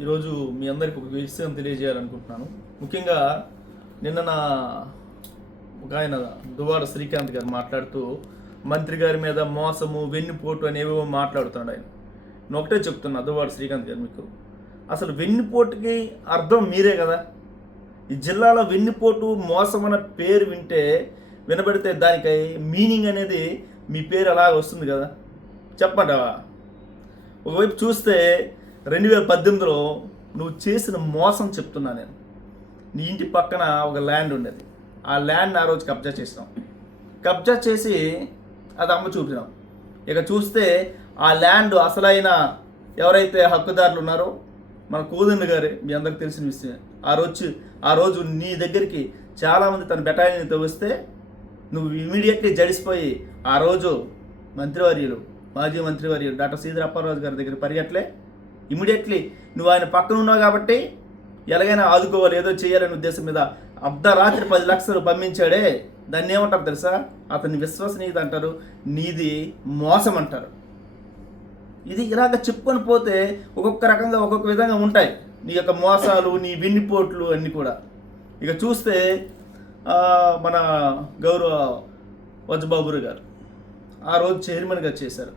ఈరోజు మీ అందరికి ఒక విషయం తెలియజేయాలనుకుంటున్నాను. ముఖ్యంగా నిన్న నా ఒక ఆయన దువాడ శ్రీకాంత్ గారు మాట్లాడుతూ మంత్రి గారి మీద మోసము వెన్నుపోటు అనేవేవో మాట్లాడుతున్నాడు ఆయన. నేను ఒకటే చెప్తున్నా దువాడ శ్రీకాంత్ గారు మీకు. అసలు వెన్నుపోటుకి అర్థం మీరే కదా? ఈ జిల్లాలో వెన్నుపోటు మోసం అన్న పేరు వింటే వినబడితే దానికి మీనింగ్ అనేది మీ పేరు అలాగ వస్తుంది కదా? చెప్పంటావా ఒకవైపు చూస్తే రెండు వేల పద్దెనిమిదిలో నువ్వు చేసిన మోసం చెప్తున్నా నేను. నీ ఇంటి పక్కన ఒక ల్యాండ్ ఉండేది. ఆ ల్యాండ్ ఆ రోజు కబ్జా చేసినాం. కబ్జా చేసి అది అమ్మ చూపినాం. ఇక చూస్తే ఆ ల్యాండ్ అసలైన ఎవరైతే హక్కుదారులు ఉన్నారో మన కోదండ గారే మీ అందరికి తెలిసిన విషయం ఆ రోజు ఆ రోజు నీ దగ్గరికి చాలామంది తన బెటాలియన్తో వస్తే నువ్వు ఇమీడియట్లీ జడిసిపోయి ఆ రోజు మంత్రివర్యులు మాజీ మంత్రివర్యులు డాక్టర్ శ్రీధర్ అప్పారాజు గారి దగ్గర పరిగెట్లే ఇమీడియట్లీ నువ్వు ఆయన పక్కన ఉన్నావు కాబట్టి ఎలాగైనా ఆదుకోవాలి ఏదో చేయాలనే ఉద్దేశం మీద అర్ధరాత్రి పది లక్షలు పంపించాడే. దాన్ని ఏమంటారు తెలుసా? అతని విశ్వసనీయత అంటారు నీది మోసం అంటారు. ఇది ఇలాగ చెప్పుకొని పోతే ఒక్కొక్క రకంగా ఒక్కొక్క విధంగా ఉంటాయి. నీ యొక్క మోసాలు నీ విన్నిపోట్లు అన్నీ కూడా. ఇక చూస్తే మన గౌరవ వజ్బాబురు గారు ఆ రోజు చైర్మన్గా చేశారు.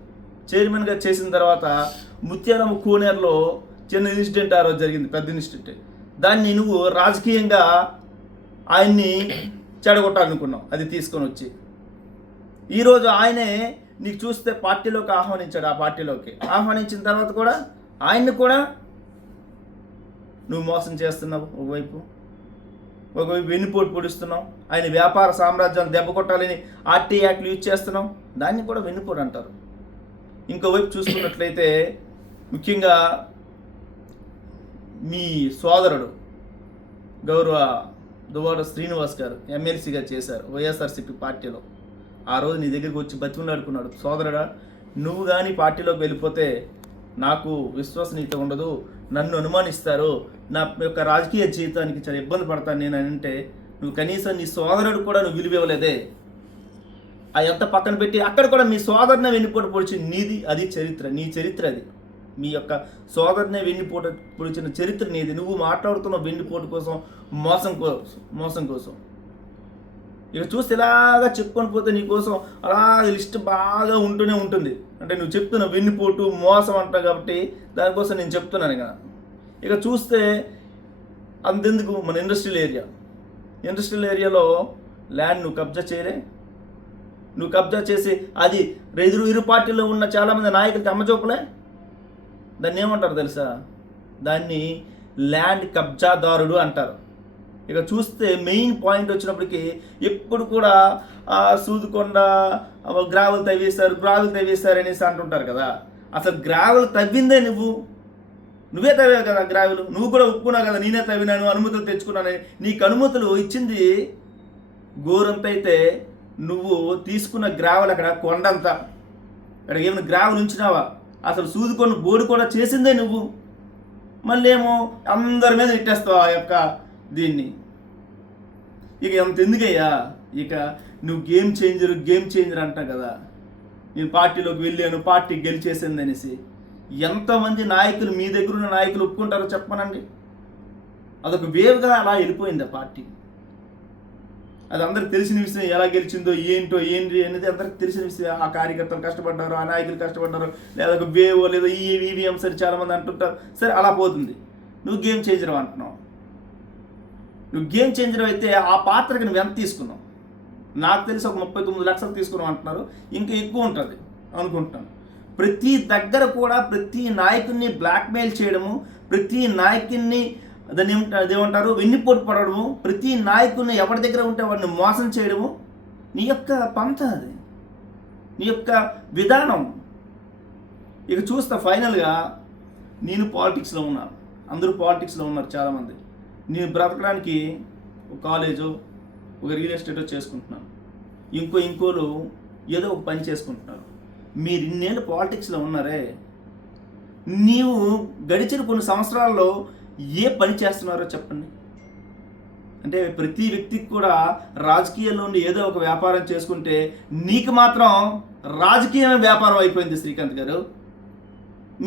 చైర్మన్గా చేసిన తర్వాత ముత్యాలమ్మ కూనేర్లో చిన్న ఇన్సిడెంట్ ఆ రోజు జరిగింది పెద్ద ఇన్సిడెంట్. దాన్ని నువ్వు రాజకీయంగా ఆయన్ని చెడగొట్టాలనుకున్నావు అది తీసుకొని వచ్చి. ఈరోజు ఆయనే నీకు చూస్తే పార్టీలోకి ఆహ్వానించాడు ఆ పార్టీలోకి. ఆహ్వానించిన తర్వాత కూడా ఆయన్ని కూడా నువ్వు మోసం చేస్తున్నావు ఒకవైపు. ఒకవైపు వెన్నుపోటు పొడుస్తున్నావు ఆయన వ్యాపార సామ్రాజ్యాన్ని దెబ్బ కొట్టాలని ఆర్టీ యాక్ట్లు యూజ్ చేస్తున్నావు దాన్ని కూడా వెన్నుపోటు అంటారు. ఇంకోవైపు చూసుకున్నట్లయితే ముఖ్యంగా మీ సోదరుడు గౌరవ దువాడ శ్రీనివాస్ గారు ఎమ్మెల్సీగా చేశారు వైఎస్ఆర్సీపీ పార్టీలో. ఆ రోజు నీ దగ్గరికి వచ్చి బతిమలాడుకున్నాడు. సోదరుడా నువ్వు కానీ పార్టీలోకి వెళ్ళిపోతే నాకు విశ్వసనీయత ఉండదు. నన్ను అనుమానిస్తారు. నా యొక్క రాజకీయ జీవితానికి చాలా ఇబ్బంది పడతాను నేను అని అంటే నువ్వు కనీసం నీ సోదరుడు కూడా నువ్వు విలువ ఇవ్వలేదే. ఆ ఎంత పక్కన పెట్టి అక్కడ కూడా మీ సోదరునే వెన్నుపోటు పొడిచి నీది అది చరిత్ర నీ చరిత్ర అది. మీ యొక్క సోదరునే వెన్నుపోటు పొడిచిన చరిత్ర నీది. నువ్వు మాట్లాడుతున్న వెన్నుపోటు కోసం మోసం కోసం మోసం కోసం. ఇక చూస్తే ఇలాగా చెప్పుకొని పోతే నీకోసం అలా లిస్ట్ బాగా ఉంటూనే ఉంటుంది. అంటే నువ్వు చెప్తున్న వెన్నుపోటు మోసం అంటావు కాబట్టి దానికోసం నేను చెప్తున్నాను ఇక. ఇక చూస్తే అంతెందుకు మన ఇండస్ట్రియల్ ఏరియా. ఇండస్ట్రియల్ ఏరియాలో ల్యాండ్ నువ్వు కబ్జా చేయలే. నువ్వు కబ్జా చేసి అది ఎదురు ఇరు పార్టీలో ఉన్న చాలామంది నాయకులకి అమ్మచూపలే దాన్ని ఏమంటారు తెలుసా? దాన్ని ల్యాండ్ కబ్జాదారుడు అంటారు. ఇక చూస్తే మెయిన్ పాయింట్ వచ్చినప్పటికీ ఎప్పుడు కూడా ఆ, సూదుకొండ గ్రావెల్ తవ్వేశారు గ్రావెల్ తవ్వేశారు అనేసి అంటుంటారు కదా. అసలు గ్రావెల్ తవ్విందే నువ్వు. నువ్వే తవ్వావు కదా గ్రావెల్. నువ్వు కూడా ఒప్పుకున్నావు కదా నేనే తవ్వినాను అనుమతులు తెచ్చుకున్నానని నీకు అనుమతులు ఇచ్చింది గోరంతైతే నువ్వు తీసుకున్న గ్రావెల్ అక్కడ కొండంత. అక్కడ ఏమైనా గ్రావెల్ ఉంచినావా? అసలు సూదుకొని బోర్డు కూడా చేసిందే నువ్వు. మళ్ళీ ఏమో అందరి మీద ఇట్టేస్తావు ఆ యొక్క దీన్ని. ఇక ఎంత ఎందుకయ్యా? ఇక నువ్వు గేమ్ చేంజర్ గేమ్ చేంజర్ అంటావు కదా. నేను పార్టీలోకి వెళ్ళాను పార్టీ గెలిచేసింది అనేసి. ఎంతమంది నాయకులు మీ దగ్గర ఉన్న నాయకులు ఒప్పుకుంటారో చెప్పనండి. అదొక వేవ్గా అలా వెళ్ళిపోయింది ఆ పార్టీ. అది అందరికి తెలిసిన విషయం ఎలా గెలిచిందో ఏంటో ఏంటి అనేది అందరికి తెలిసిన విషయం ఆ కార్యకర్తలు కష్టపడ్డారు ఆ నాయకులు కష్టపడ్డారు లేదా ఒక వేవో లేదా ఈ ఈవీఎం సరే చాలామంది అంటుంటారు సరే అలా పోతుంది. నువ్వు గేమ్ చేంజర్ అంటున్నావు. నువ్వు గేమ్ చేంజర్ అయితే ఆ పాత్రకి నువ్వు ఎంత తీసుకున్నావు? నాకు తెలిసి ఒక ముప్పై తొమ్మిది లక్షలు తీసుకున్నావు అంటున్నారు. ఇంకా ఎక్కువ ఉంటుంది అనుకుంటున్నాను. ప్రతి దగ్గర కూడా ప్రతి నాయకుడిని బ్లాక్మెయిల్ చేయడము ప్రతి నాయకుడిని దాన్ని ఏమంటారు అదేమంటారు? వెన్నుపోటు పడడము. ప్రతి నాయకుడిని ఎవరి దగ్గర ఉంటే వాడిని మోసం చేయడము. నీ యొక్క పంత అది. నీ యొక్క విధానం. ఇక చూస్తా ఫైనల్గా నేను పాలిటిక్స్లో ఉన్నాను అందరూ పాలిటిక్స్లో ఉన్నారు చాలామంది. నేను బ్రతకడానికి ఒక కాలేజో ఒక రియల్ ఎస్టేటో చేసుకుంటున్నాను. ఇంకో ఇంకోలు ఏదో ఒక పని చేసుకుంటున్నారు. మీరు ఇన్నేళ్ళు పాలిటిక్స్లో ఉన్నారే. నీవు గడిచిన కొన్ని సంవత్సరాల్లో ఏ పని చేస్తున్నారో చెప్పండి. అంటే ప్రతి వ్యక్తికి కూడా రాజకీయాల్లో ఉండి ఏదో ఒక వ్యాపారం చేసుకుంటే నీకు మాత్రం రాజకీయమే వ్యాపారం అయిపోయింది శ్రీకాంత్ గారు.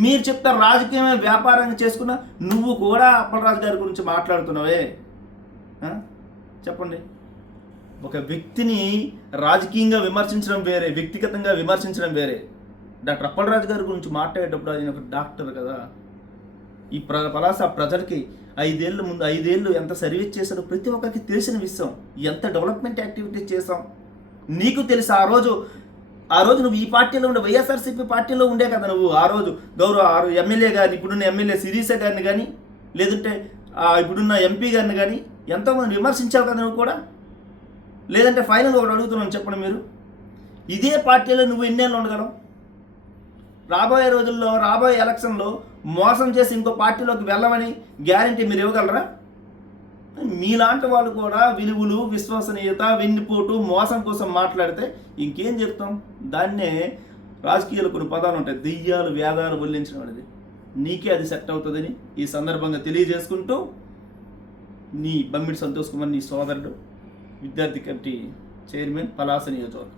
మీరు చెప్తా రాజకీయమే వ్యాపారంగా చేసుకున్న నువ్వు కూడా అప్పలరాజు గారి గురించి మాట్లాడుతున్నావే. చెప్పండి. ఒక వ్యక్తిని రాజకీయంగా విమర్శించడం వేరే వ్యక్తిగతంగా విమర్శించడం వేరే. డాక్టర్ అప్పలరాజు గారి గురించి మాట్లాడేటప్పుడు ఆయన ఒక డాక్టర్ కదా. ఈ ప్ర పలాస ప్రజలకి ఐదేళ్ళు ముందు ఐదేళ్ళు ఎంత సర్వీస్ చేశారో ప్రతి ఒక్కరికి తెలిసిన విషయం. ఎంత డెవలప్మెంట్ యాక్టివిటీస్ చేసాం నీకు తెలుసు ఆ రోజు ఆ రోజు నువ్వు ఈ పార్టీలో ఉండే వైఎస్ఆర్సీపీ పార్టీలో ఉండే కదా నువ్వు ఆ రోజు. గౌరవ ఆ రోజు ఎమ్మెల్యే గారిని ఇప్పుడున్న ఎమ్మెల్యే సిరీస గారిని కానీ లేదంటే ఇప్పుడున్న ఎంపీ గారిని కానీ ఎంతోమంది విమర్శించావు కదా నువ్వు కూడా? లేదంటే ఫైనల్ ఒకటి అడుగుతున్నాను చెప్పండి మీరు. ఇదే పార్టీలో నువ్వు ఎన్నేళ్ళు ఉండగలవు? రాబోయే రోజుల్లో రాబోయే ఎలక్షన్లో మోసం చేసి ఇంకో పార్టీలోకి వెళ్ళమని గ్యారంటీ మీరు ఇవ్వగలరా? మీలాంటి వాళ్ళు కూడా విలువలు విశ్వసనీయత వెన్నుపోటు మోసం కోసం మాట్లాడితే ఇంకేం చెప్తాం? దాన్నే రాజకీయాలు కొన్ని పదాలు ఉంటాయి. దెయ్యాలు వేదాలు వల్లించిన అనేది. నీకే అది సెట్ అవుతుందని ఈ సందర్భంగా తెలియజేసుకుంటూ నీ బమ్మిడి సంతోష్ కుమార్ నీ సోదరుడు విద్యార్థి కమిటీ చైర్మన్ పలాస నియోజకవర్గం.